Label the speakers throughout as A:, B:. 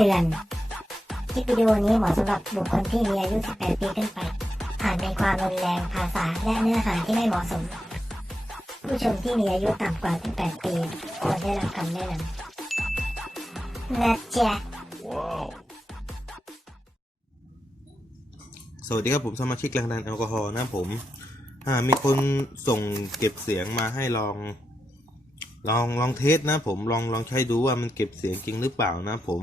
A: เตือน คลิปวิดีโอนี้เหมาะสำหรับบุคคลที่มีอายุ 18 ปีขึ้นไป อาจในความรุนแรง ภาษา และเนื้อหาที่ไม่เหมาะสม ผู้ชมที่มีอายุต่ำกว่า 18 ปีควรได้รับคำแนะนำนะจ๊ะ
B: สวัสดีครับผมสมาชิกแรงดันแอลกอฮอล์นะผมอ่ามีคนส่งเก็บเสียงมาให้ลองลองลองเทสนะผมลองลองใช้ดูว่ามันเก็บเสียงจริงหรือเปล่านะผม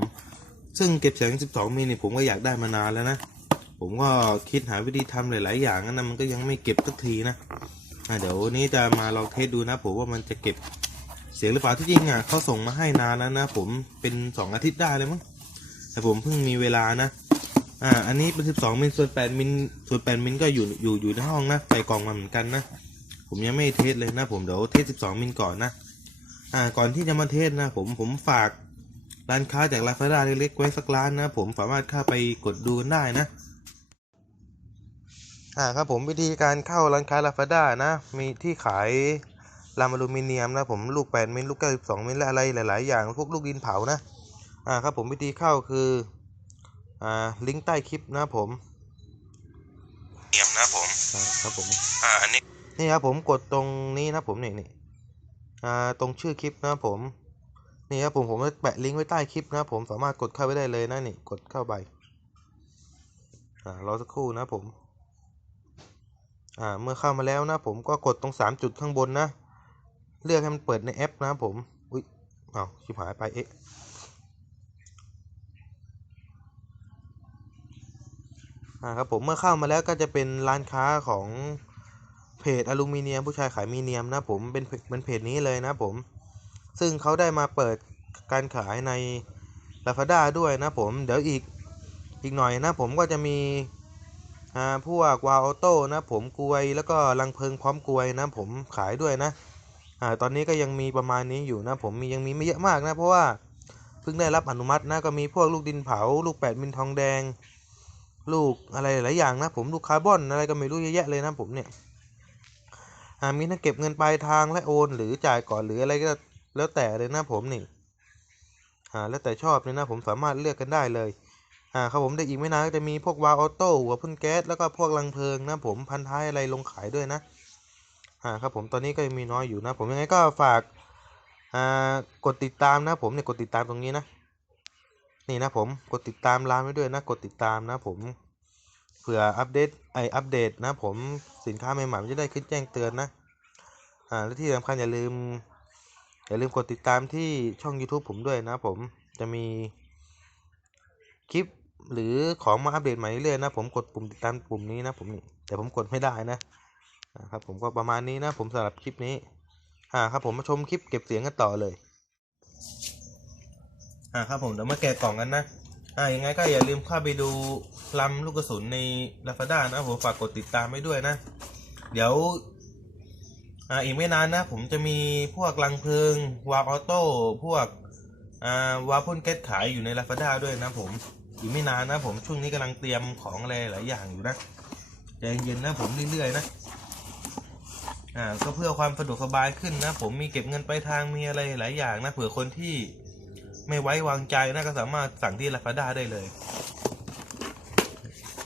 B: ซึ่งเก็บเสียง 12มิลนี่ผมก็อยากได้มานานแล้วนะ ผมก็คิดหาวิธีทำหลาย ๆ อย่างนะมันก็ยังไม่เก็บสักทีนะอ่าเดี๋ยววันนี้จะมาลองเทสดูนะผมว่ามันจะเก็บเสียงหรือเปล่าที่จริงอะเขาส่งมาให้นานแล้วนะผมเป็น 2 อาทิตย์ได้เลยมั้งแต่ผมเพิ่งมีเวลานะอ่าอันนี้เป็น 12มิลส่วน8มิลส่วน8มิลก็อยู่อยู่อยู่ในห้องนะใส่กล่องมาเหมือนกันนะผมยังไม่เทสเลยนะผมเดี๋ยวเทส 12มิลก่อนนะอ่าก่อนที่จะมาเทสนะผมผมฝาก ร้านค้าจากลาฟาด้าเล็กๆไว้สักร้านนะผมสามารถเข้าไปกดดูกันได้นะอ่าครับผมวิธีการเข้าร้านค้าลาฟาด้านะ มีที่ขายลามอลูมิเนียมนะผมลูก8มิลลูก92มิลและอะไรหลาย ๆ อย่างพวกลูกดินเผานะอ่าครับผมวิธีเข้าคืออ่าลิงก์ใต้คลิปนะผมเนียมนะผมครับผมอ่าอันนี้นี่ครับผมกดตรงนี้นะผมนี่นี่อ่าตรงชื่อคลิปนะผม นี่ครับผมผมจะแปะลิงก์ไว้ใต้คลิปนะผมสามารถกดเข้าไปได้เลยนะนี่กดเข้าไปอ่ารอสักครู่นะผมอ่าเมื่อเข้ามาแล้วนะผมก็กดตรงสามจุดข้างบนนะ เลือกให้มันเปิดในแอปนะผมอุ้ยอ้าชิบหายไปเอ๊ะอ่าครับผมเมื่อเข้ามาแล้วก็จะเป็นร้านค้าของเพจอลูมิเนียมผู้ชายขายมีเนียมนะผมเป็นเป็นเพจนี้เลยนะผม ซึ่งเขาได้มาเปิดการขายใน Lazada ด้วยนะผม เดี๋ยวอีกอีกหน่อยนะผมก็จะมีอ่าพวกวาลโต้นะผมกลวยแล้วก็ลังเพลิงพร้อมกลวยนะผมขายด้วยนะอตอนนี้ก็ยังมีประมาณนี้อยู่นะผมมียังมีไม่เยอะมากนะเพราะว่าเพิ่งได้รับอนุมัตินะก็มีพวกลูกดินเผา ลูก8มิลทองแดง ลูกอะไรหลายอย่างนะผมลูกคาร์บอนอะไรก็ไม่รู้เยอะแยะเลยนะผมเนี่ยมีทั้งเก็บเงินปลายทางและโอน หรือจ่ายก่อนหรืออะไรก็ แล้วแต่เลยนะผมนี่อ่าแล้วแต่ชอบเลยนะผมสามารถเลือกกันได้เลยอ่าครับผมได้อีกไม่นานก็จะมีพวกวาลออโต้หัวพ่นแก๊สแล้วก็พวกรังเพลิงนะผมพันท้ายอะไรลงขายด้วยนะอ่าครับผมตอนนี้ก็ยังมีน้อยอยู่นะ ผมยังไงก็ฝากอ่ากดติดตามนะผมเนี่ยกดติดตามตรงนี้นะ นี่นะผมกดติดตามร้านไว้ด้วยนะกดติดตามนะผมเผื่ออัปเดตไออัปเดตนะผมสินค้าใหม่ๆมันจะได้ขึ้นแจ้งเตือนนะอ่าและที่สำคัญอย่าลืม อย่าลืมกดติดตามที่ช่อง YouTube ผมด้วยนะผมจะมีคลิปหรือของมาอัปเดตใหม่เรื่อยนะ ผมกดปุ่มติดตามปุ่มนี้นะผมแต่ผมกดไม่ได้นะนะครับผมก็ประมาณนี้นะ ผมสำหรับคลิปนี้อ่าครับผมมาชมคลิปเก็บเสียงกันต่อเลยอ่าครับผมเดี๋ยวมาแกะกล่องกันนะอ่ายังไงก็อย่าลืมเข้าไปดูลำลูกกระสุนใน Lazada นะผมฝากกดติดตามไว้ด้วยนะ เดี๋ยว อ่าอีกไม่นานนะ ผมจะมีพวกลังเพลิงวาออโต้พวกอ่าวาพ่นแก๊สขายอยู่ใน Lazada ด้วยนะผมอีกไม่นานนะผมช่วงนี้กำลังเตรียมของอะไรหลายอย่างอยู่นะใจเย็นนะผมเรื่อยๆนะอ่าก็เพื่อความสะดวกสบายขึ้นนะ ผมมีเก็บเงินไปทางมีอะไรหลายอย่างนะเผื่อคนที่ไม่ไว้วางใจนะก็สามารถสั่งที่ Lazada ได้เลย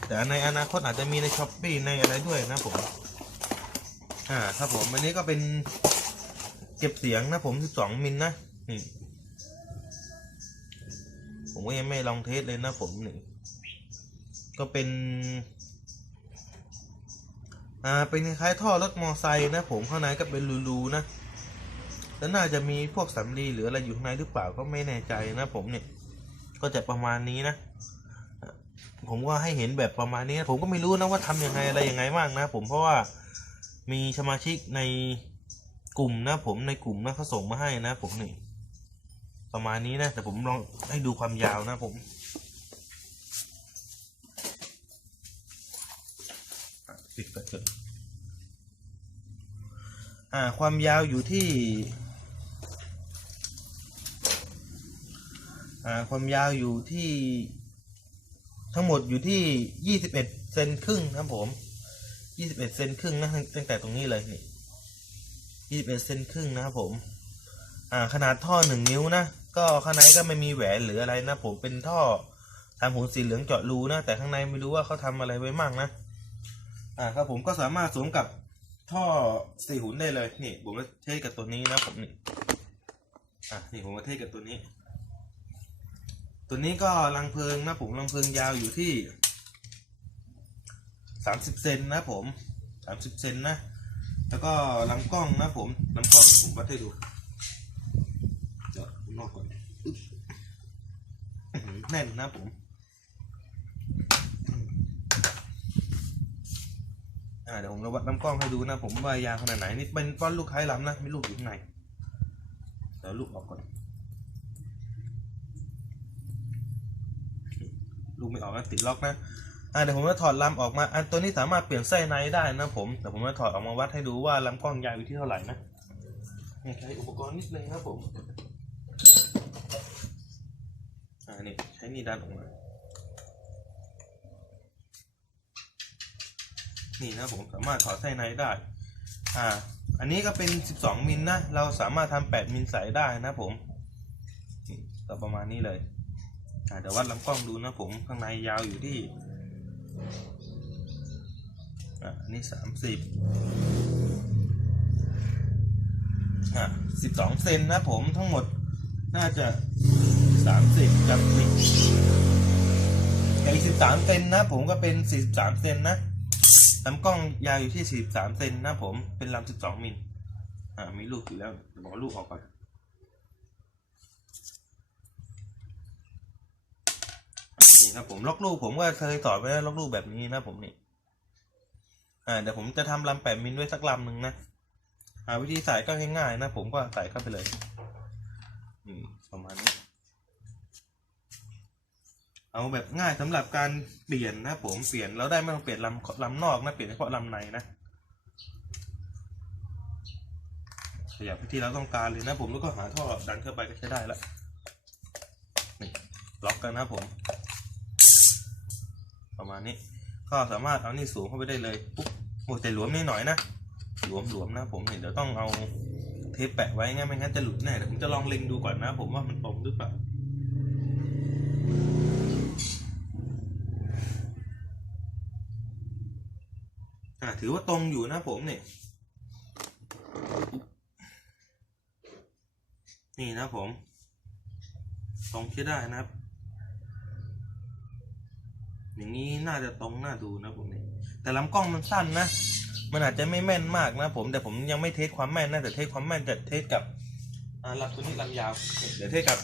B: แต่ในอนาคตอาจจะมีใน s h อ p e e ในอะไรด้วยนะผม อ่าครับผมอันนี้ก็เป็นเก็บเสียงนะผม12มิลนะนี่ผมก็ยังไม่ลองเทสเลยนะผมนี่ก็เป็น อ่าเป็นคล้ายท่อรถมอไซค์นะผมข้างในก็เป็นรูๆนะแล้วน่าจะมีพวกสำลีหรืออะไรอยู่ข้างในหรือเปล่าก็ไม่แน่ใจนะผมเนี่ย ก็จะประมาณนี้นะ ผมก็ให้เห็นแบบประมาณนี้ ผมก็ไม่รู้นะว่าทำยังไงอะไรยังไงบ้างนะ ผมเพราะว่า มีสมาชิกในกลุ่มนะผมในกลุ่มนะเขาส่งมาให้นะผมนี่ประมาณนี้นะแต่ผมลองให้ดูความยาวนะผมอะปิดไปเถอะอ่าความยาวอยู่ที่อ่าความยาวอยู่ที่ทั้งหมดอยู่ที่ยี่สิบเอ็ดเซนครึ่งครับผม ยี่สิบเอ็ดเซนครึ่งนะตั้งแต่ตรงนี้เลยนี่ยี่สิบเอ็ดเซนครึ่งนะครับผม อ่า ขนาดท่อหนึ่งนิ้วนะ ก็ข้างในก็ไม่มีแหวนหรืออะไรนะ ผมเป็นท่อทำหูสีเหลืองเจาะรูนะ แต่ข้างในไม่รู้ว่าเขาทำอะไรไว้มั่งนะ อ่าครับผมก็สามารถสวมกับท่อสี่หุ่นได้เลยนี่ ผมมาเทสกับตัวนี้นะผมนี่อะนี่ผมมาเทสกับตัวนี้ ตัวนี้ก็รังเพลิงนะผมรังเพลิงยาวอยู่ที่ สามสิบเซนนะผมสามสิบเซนนะ แล้วก็ลำกล้องนะผมลำกล้องผมวัดให้ดูเดี๋ยวนอกก่อนแน่นนะผมเดี๋ยวผมจะวัดลำกล้องให้ดูนะ ผมว่ายาวขนาดไหนนี่เป็นป้อนลูกท้ายลำนะไม่ลูกอยู่ข้างในเดี๋ยวลูกออกก่อน ลูกไม่ออกก็ติดล็อกนะ อ่าเดี๋ยวผมจะถอดลำออกมา อันตัวนี้สามารถเปลี่ยนไส้ในได้นะผมแต่ผมจะถอดออกมาวัดให้ดูว่าลำกล้องยาวอยู่ที่เท่าไหร่นะใช้อุปกรณ์นิดนึงครับผมอ่านี่ใช้นี่ดันออกมา นี่นะผมสามารถถอดไส้ในได้ อ่า อันนี้ก็เป็น 12 มิลนะ เราสามารถทำ8มิลใส่ได้นะผมนี่ก็ประมาณนี้เลยอ่าเดี๋ยววัดลำกล้องดูนะผม ข้างในยาวอยู่ที่ อ่าอันนี้30อ่า12เซนนะผมทั้งหมดน่าจะ30กับอีกอีก13เซนนะผมก็เป็น43เซนนะลำกล้องยาวอยู่ที่43เซนนะผมเป็นลำ12มิลอ่ามีลูกอยู่แล้วบอกลูกออกก่อน นี่ ครับผมล็อกลูกผมก็เคยสอนไว้แล้วล็อกลูกแบบนี้นะผมนี่อ่าเดี๋ยวผมจะทำลำแปดมิลด้วยสักลำหนึ่งนะอ่าวิธีใส่ก็ง่ายๆนะผมก็ใส่เข้าไปเลย อืมประมาณนี้เอาแบบง่ายสำหรับการเปลี่ยนนะผมเปลี่ยนแล้วได้ไม่ต้องเปลี่ยนลำลำนอกนะเปลี่ยนเฉพาะลำในนะขยับไปที่เราต้องการเลยนะผมแล้วก็หาท่อดันเข้าไปก็ใช้ได้ล้วนี่ล็อกกันนะผม ประมาณนี้ ก็สามารถเอานี่สูงเข้าไปได้เลยปุ๊บโอ้แต่หลวมนิดหน่อยนะหลวมหลวมนะ ผมเห็นเดี๋ยวต้องเอาเทปแปะไว้งั้นไม่งั้นจะหลุดแน่เดี๋ยวผมจะลองเล็งดูก่อนนะ ผมว่ามันตรงหรือเปล่าอ่าถือว่าตรงอยู่นะผมเนี่ยนี่นะผม ตรงใช้ได้นะครับ อย่างนี้น่าจะตรงน่าดูนะผมเนี่ยแต่ลำกล้องมันสั้นนะ มันอาจจะไม่แม่นมากนะผมแต่ผมยังไม่เทสความแม่นนะแต่เทสความแม่นจะเทสกับลำตัวนี้ลำยาวเดี๋ยวเทสกับ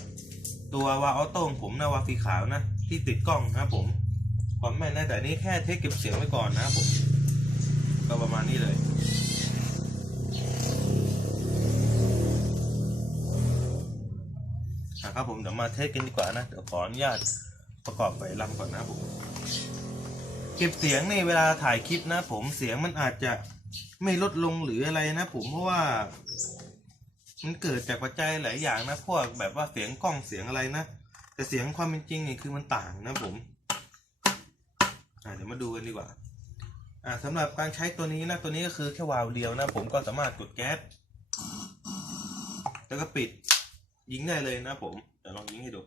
B: ตัววาออโต้ของผมนะวาสีขาวนะ ที่ติดกล้องนะผม ความแม่นนะแต่นี่แค่เทสเก็บเสียงไว้ก่อนนะผม ก็ประมาณนี้เลยอะครับผมเดี๋ยวมาเทสกันดีกว่านะเดี๋ยวขออนุญาตประกอบไปลำก่อนนะผม เก็บเสียงในเวลาถ่ายคลิปนะผมเสียงมันอาจจะไม่ลดลงหรืออะไรนะผมเพราะว่า มันเกิดจากปัจจัยหลายอย่างนะพวกแบบว่าเสียงกล้องเสียงอะไรนะแต่เสียงความเป็นจริงนี่คือมันต่างนะผมอะเดี๋ยวมาดูกันดีกว่า อ่าสำหรับการใช้ตัวนี้นะตัวนี้ก็คือแค่วาล์วเดียวนะผมก็สามารถกดแก๊สแล้วก็ปิดยิงได้เลยนะผมเดี๋ยวลองยิงให้ดู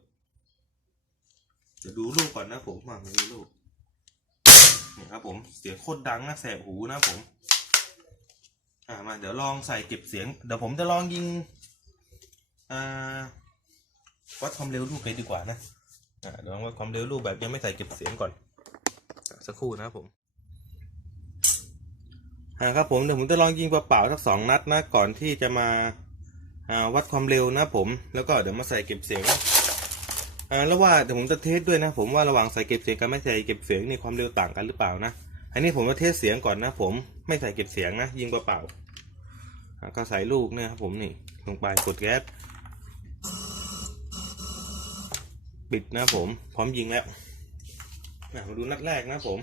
B: เดี๋ยวดูลูกก่อนนะผมมาดูลูก นี่ยครับผมเสียงโคตรดังนะแสบหูนะผม อ่ามาเดี๋ยวลองใส่เก็บเสียง เดี๋ยวผมจะลองยิง อ่า วัดความเร็วลูกเลยดีกว่านะอ่าเดี๋ยวลองวัดความเร็วลูกแบบยังไม่ใส่เก็บเสียงก่อน สักครู่นะผมอ่าครับผมเดี๋ยวผมจะลองยิงเปล่าๆสักสองนัดนะก่อนที่จะมาอ่าวัดความเร็วนะผม แล้วก็เดี๋ยวมาใส่เก็บเสียง อ่าแล้วว่าเดี๋ยวผมจะเทสด้วยนะ ผมว่าระหว่างใส่เก็บเสียงกับไม่ใส่เก็บเสียงนี่ความเร็วต่างกันหรือเปล่านะอันนี้ผมจะเทสเสียงก่อนนะผมไม่ใส่เก็บเสียงนะยิงเปล่าๆก็ใส่ลูกเนี่ยครับผมนี่ลงไปกดแก๊สปิดนะผม พร้อมยิงแล้วมาดูนัดแรกนะผม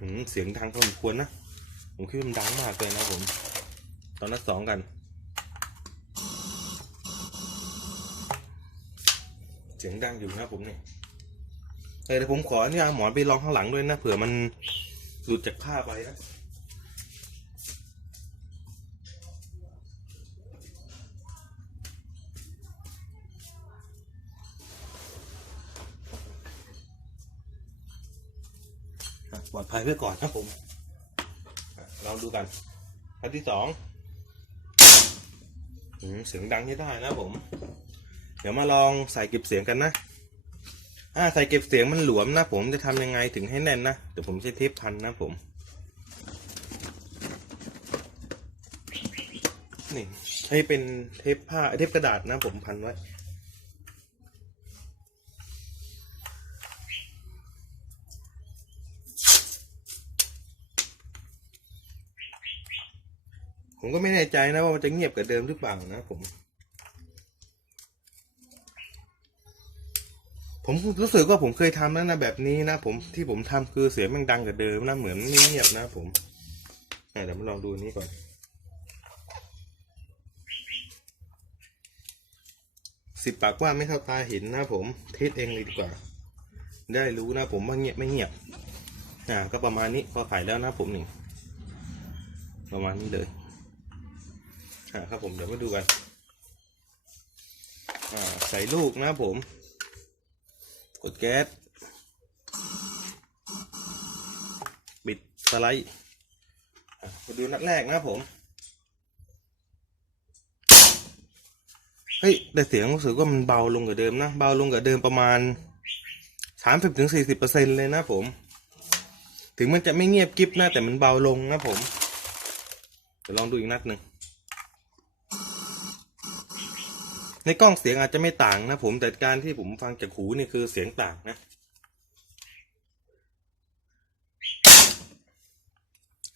B: อืมเสียงดังพอสมควรนะ ผมคิดว่ามันดังมากเลยนะผม ตอนนัดสองกัน สียงดังอยู่นะผมเนี่ยเดี๋ยวผมขออนุญาตหมอนไปลองข้างหลังด้วยนะเผื่อมันหลุดจากผ้าไปนะปลอดภัยไว้ก่อนนะผมลองดูกันอันที่สองเสียงดังที่ได้นะผม เดี๋ยวมาลองใส่เก็บเสียงกันนะอ่าใส่เก็บเสียงมันหลวมนะผมจะทำยังไงถึงให้แน่นนะเดี๋ยวผมใช้เทปพันนะผมนี่ใช้เป็นเทปผ้าเทปกระดาษนะผมพันไว้ผมก็ไม่แน่ใจนะว่ามันจะเงียบกว่าเดิมหรือเปล่านะผม ผมรู้สึกว่าผมเคยทำแล้วนะแบบนี้นะผมที่ผมทำคือเสียงมันดังกว่าเดิมนะเหมือนไม่เงียบนะผมเดี๋ยวมาลองดูนี้ก่อน สิบปากว่าไม่เท่าตาเห็นนะผมเทสเองเลยดีกว่า ได้รู้นะผมว่าเงียบไม่เงียบ อ่า ก็ประมาณนี้พอขายแล้วนะผมหนึ่งประมาณนี้เลย อ่าครับผมเดี๋ยวมาดูกัน อ่าใส่ลูกนะผม กดแก๊สปิดสไลด์มาดูนัดแรกนะผม เฮ้ย แต่เสียงรู้สึกว่ามันเบาลงกว่าเดิมนะ เบาลงกว่าเดิมประมาณสามสิบถึงสี่สิบเปอร์เซ็นเลยนะผม ถึงมันจะไม่เงียบกริบนะ แต่มันเบาลงนะผมเดี๋ยวลองดูอีกนัดหนึ่ง ในกล้องเสียงอาจจะไม่ต่างนะผมแต่การที่ผมฟังจากหูนี่คือเสียงต่างนะ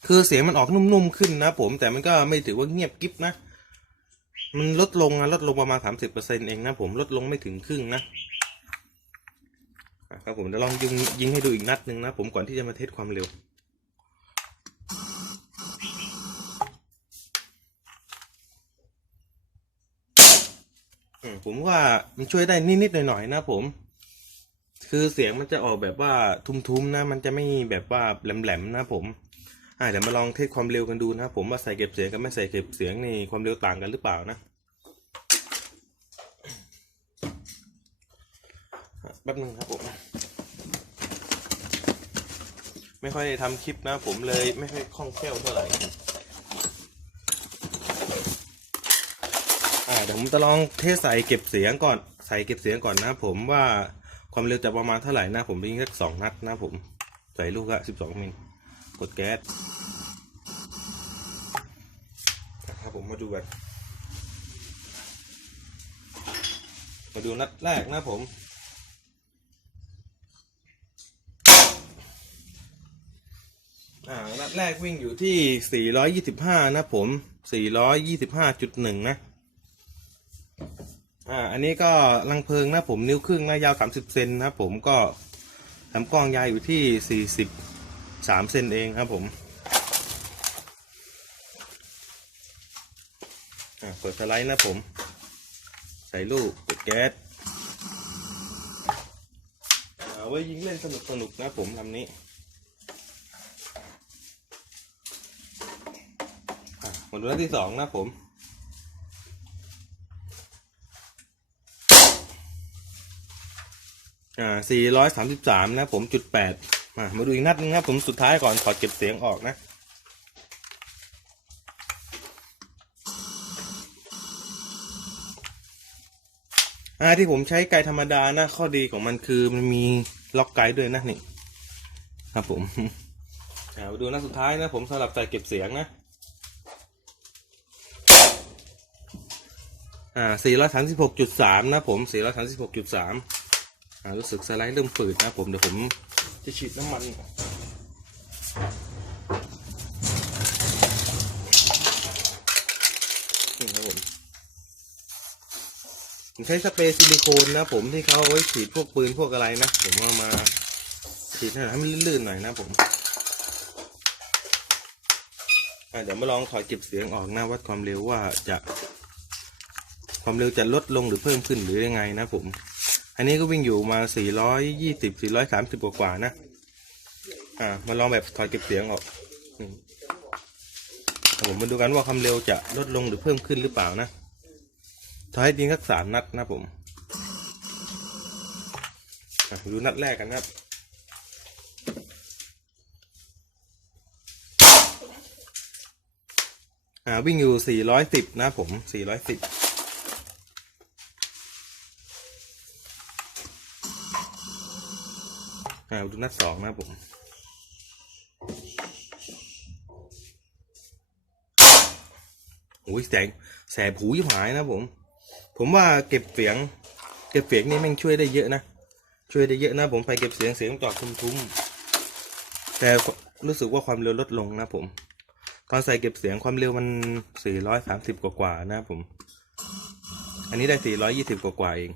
B: คือเสียงมันออกนุ่มๆขึ้นนะผมแต่มันก็ไม่ถือว่าเงียบกริบนะ มันลดลงนะลดลงประมาณสามสิบเปอร์เซ็นเองนะผมลดลงไม่ถึงครึ่งนะอะครับผมจะลองยิงยิงให้ดูอีกนัดหนึ่งนะผมก่อนที่จะมาเทสความเร็ว ผมว่ามันช่วยได้นิดๆหน่อยๆนะผม คือเสียงมันจะออกแบบว่าทุ้มๆนะ มันจะไม่แบบว่าแหลมๆนะผมอ่าเดี๋ยวมาลองเทสความเร็วกันดูนะผมว่าใส่เก็บเสียงกับไม่ใส่เก็บเสียงนี่ความเร็วต่างกันหรือเปล่านะอะแป๊บนึงครับผมไม่ค่อยได้ทำคลิปนะผมเลยไม่ค่อยคล่องแคล่วเท่าไหร่ อ่าเดี๋ยวผมจะลองเทสใส่เก็บเสียงก่อนใส่เก็บเสียงก่อนนะผมว่าความเร็วจะประมาณเท่าไหร่นะผมยิงสักสองนัดนะผมใส่ลูกละสิบสองมิลกดแก๊สนะครับผมมาดูกันมาดูนัดแรกนะผมอ่านัดแรกวิ่งอยู่ที่ 425 นะผม 425.1 นะ อ่าอันนี้ก็ลังเพลิงนะผมนิ้วครึ่งนะยาว 30เซนนะผมก็ลำกล้องยาวอยู่ที่ 43เซนเองครับผมอ่าเปิดสไลด์นะผม ใส่ลูกกดแก๊สเอาไว้ยิงเล่นสนุกสนุกนะผมลำนี้อะหมดแล้วที่สองนะผม อ่าสี่ร้อยสามสิบสามนะผมจุดแปดมามาดูอีกนัดนึงนะผมสุดท้ายก่อนถอดเก็บเสียงออกนะอ่าที่ผมใช้ไกธรรมดานะ ข้อดีของมันคือมันมีล็อกไกด์ด้วยนะนี่ ครับผมอ่ามาดูนัดสุดท้ายนะ ผมสำหรับใส่เก็บเสียงนะอ่า436.3นะผม436.3อ่า รู้สึกสไลด์เริ่มฝืดนะผมเดี๋ยวผมจะฉีดน้ำมันนี่ครับผมใช้สเปรย์ซิลิโคนนะผมที่เขาเอาไว้ฉีดพวกปืนพวกอะไรนะ ผมเอามาฉีดให้มันลื่นๆหน่อยนะผมเดี๋ยวมาลองถอดเก็บเสียงออกนะวัดความเร็วว่าจะ ความเร็วจะลดลงหรือเพิ่มขึ้นหรือยังไงนะผม อันนี้ก็วิ่งอยู่มา 420 430 กว่ากว่านะ อ่า มาลองแบบถอดเก็บเสียงออกผมมาดูกันว่าความเร็วจะลดลงหรือเพิ่มขึ้นหรือเปล่านะถอยดินสักสามนัดนะผมดูนัดแรกกันครับอ่าวิ่งอยู่ 410 นะผม 410าดูนัดสองนะผมโอ้ยแสงแสบหูยิ่หายนะผม ผมว่าเก็บเสียง เก็บเสียงนี่แม่งช่วยได้เยอะนะ ช่วยได้เยอะนะ ผมไปเก็บเสียงเสียงจอดทุ้มๆแต่รู้สึกว่าความเร็วลดลงนะผม ตอนใส่เก็บเสียงความเร็วมัน 430 กว่าๆนะผม อันนี้ได้ 420 กว่าๆเอง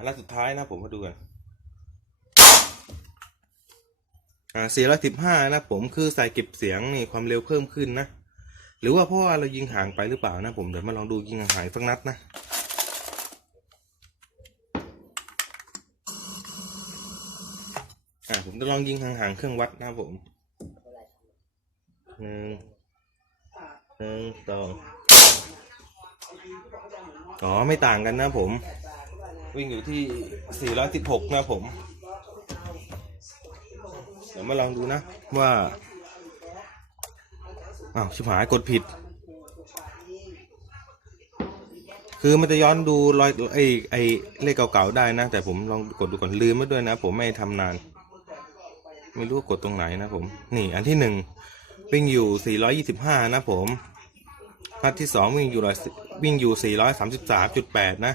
B: อ่าแล้วสุดท้ายนะผมมาดูกันอ่า415 นะผมคือใส่เก็บเสียงนี่ความเร็วเพิ่มขึ้นนะ หรือว่าเพราะว่าเรายิงห่างไปหรือเปล่านะผมเดี๋ยวมาลองดูยิงห่างๆสักนัดนะอ่าผมจะลองยิงห่างๆเครื่องวัดนะผมหนึ่งหนึ่งสองอ๋อไม่ต่างกันนะผม วิ่งอยู่ที่ 416 นะผม เดี๋ยวมาลองดูนะ ว่าอ้าวชิบหายกดผิด คือมันจะย้อนดูรอยไอ้ไอ้เลขเก่าๆได้นะ แต่ผมลองกดดูก่อนลืมไว้ด้วยนะ ผมไม่ทำนาน ไม่รู้กดตรงไหนนะผม นี่อันที่หนึ่งวิ่งอยู่ 425 นะผมนัดที่สองวิ่งอยู่ร้อยวิ่งอยู่ 433.8 นะ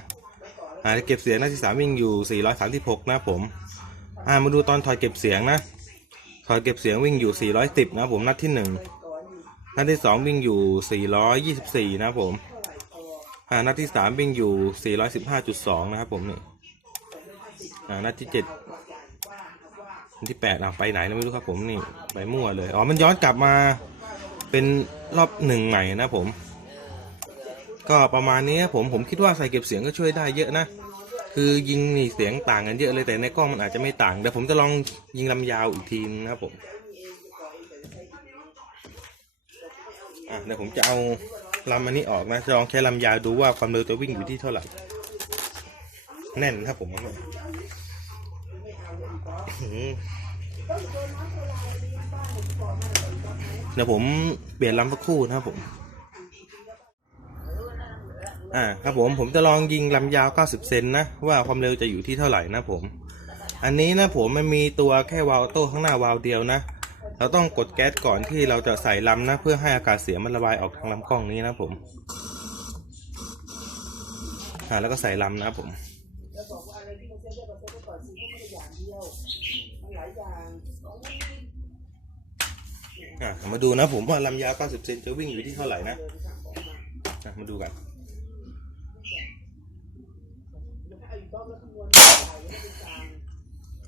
B: อ่าเก็บเสียงนัดที่สามวิ่งอยู่ 436 นะผมอ่ามาดูตอนถอยเก็บเสียงนะถอยเก็บเสียงวิ่งอยู่ 410 นะผมนัดที่หนึ่งนัดที่สองวิ่งอยู่ 424 นะผมอ่านัดที่สามวิ่งอยู่ 415.2 นะครับผมนี่อ่านัดที่เจ็ดวันที่แปดอะไปไหนแล้วไม่รู้ครับผมนี่ไปมั่วเลยอ๋อมันย้อนกลับมาเป็นรอบหนึ่งใหม่นะผม ก็ประมาณนี้ครับผมผมคิดว่าใส่เก็บเสียงก็ช่วยได้เยอะนะ คือยิงนี่เสียงต่างกันเยอะเลยแต่ในกล้องมันอาจจะไม่ต่างเดี๋ยวผมจะลองยิงลำยาวอีกทีนะครับผมอะเดี๋ยวผมจะเอาลำอันนี้ออกนะจะลองใช้ลำยาวดูว่าความเร็วจะวิ่งอยู่ที่เท่าไหร่ แน่นครับผมเดี๋ยวผมเปลี่ยนลำสักคู่นะครับผม อ่าครับผมผมจะลองยิงลำยาว 90 เซนนะ ว่าความเร็วจะอยู่ที่เท่าไหร่นะผม อันนี้นะผมมันมีตัวแค่วาล์วโต้ข้างหน้าวาล์วเดียวนะ เราต้องกดแก๊สก่อนที่เราจะใส่ลำนะ เพื่อให้อากาศเสียมันระบายออกทางลำกล้องนี้นะผมอ่าแล้วก็ใส่ลำนะผมอะมาดูนะผมว่าลำยาว 90 เซนจะวิ่งอยู่ที่เท่าไหร่นะ มาดูกัน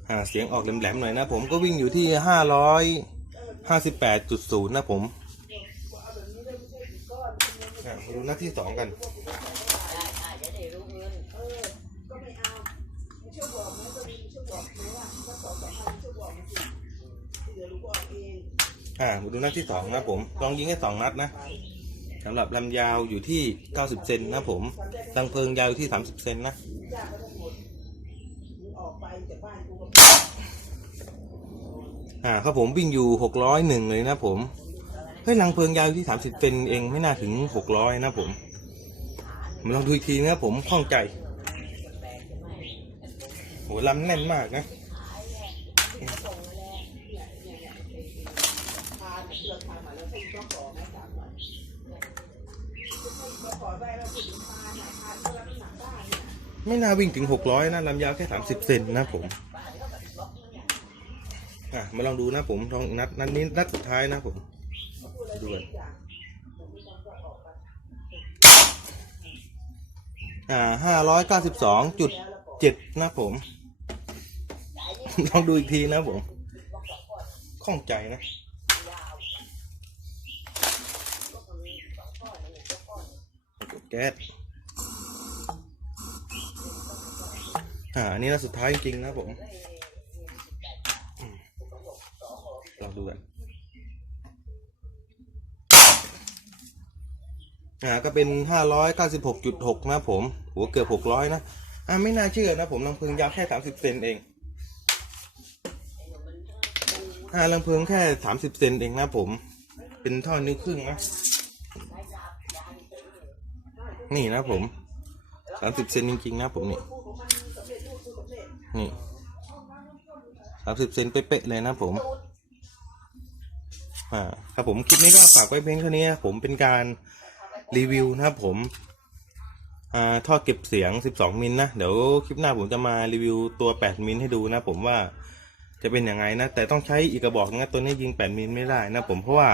B: อ่าเสียงออกแหลมๆหน่อยนะผมก็วิ่งอยู่ที่558.0นะผมอะมาดูหน้าที่สองกันอ่ามาดูนัดที่สองนะผมลองยิงแค่สองนัดนะสำหรับลำยาวอยู่ที่ 90 เซนนะผมตังเพลิงยาวอยู่ที่ 30 เซนนะ อ่าครับผมวิ่งอยู่หกร้อยหนึ่งเลยนะผมเฮ้ยลังเพลิงยาวที่สามสิบเซนเองไม่น่าถึงหกร้อยนะผมมาลองดูอีกทีนะครับผมข้องใจโหลำแน่นมากนะ ไม่น่าวิ่งถึง600นะลำยาวแค่30เซนนะผมอะมาลองดูนะผมลองนัดนัดนี้นัดสุดท้ายนะผมดูกันอ่าห้าร้อยเก้าสิบสองจุดเจ็ดนะผม ลองดูอีกทีนะผมข้องใจนะกดแก๊ส อ่าอันนี้นะสุดท้ายจริงๆนะผมอืมลองดูกันอ่าก็เป็นห้าร้อยเก้าสิบหกจุดหกนะผม หัวเกือบหกร้อยนะ อ่าไม่น่าเชื่อนะผมลำพึงยาวแค่สามสิบเซนเอง อ่าลำพึงแค่สามสิบเซนเองนะผม เป็นท่อนิ้วครึ่งนะ นี่นะผมสามสิบเซนจริงๆนะผมนี่ นี่สามสิบเซนเป๊ะๆเลยนะผมอ่าครับผมคลิปนี้ก็ฝากไว้เพียงเท่านี้ผมเป็นการรีวิวนะครับผมอ่าท่อเก็บเสียง 12 มิลนะเดี๋ยวคลิปหน้าผมจะมารีวิวตัว 8 มิลให้ดูนะผมว่าจะเป็นยังไงนะ แต่ต้องใช้อีกกระบอกนะตัวนี้ยิง 8 มิลไม่ได้นะผมเพราะว่า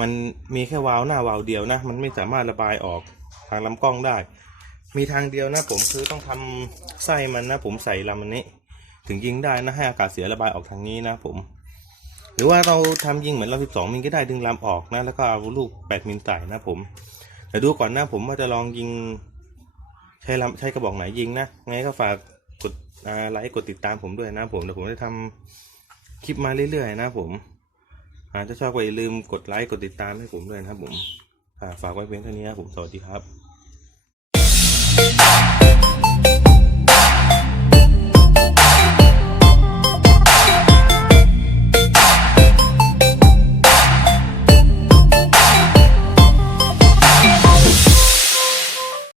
B: มันมีแค่วาล์วหน้าวาล์วเดียวนะ มันไม่สามารถระบายออกทางลำกล้องได้ มีทางเดียวนะผมคือต้องทำไส้มันนะผมใส่ลำอันนี้ ถึงยิงได้นะให้อากาศเสียระบายออกทางนี้นะผม หรือว่าเราทำยิงเหมือนเรา12มิลก็ได้ดึงลำออกนะ แล้วก็เอาลูก8มิลใส่นะผมเดี๋ยวดูก่อนนะผมว่าจะลองยิง ใช้ลำใช้กระบอกไหนยิงนะไงก็ฝากกดไลค์กดติดตามผมด้วยนะผมเดี๋ยวผมจะทำคลิปมาเรื่อยๆนะผมอาถ้าชอบก็อย่าลืมกดไลค์กดติดตามให้ผมด้วยนะครับผมฝากไว้เพียงเท่านี้ครับผมสวัสดีครับ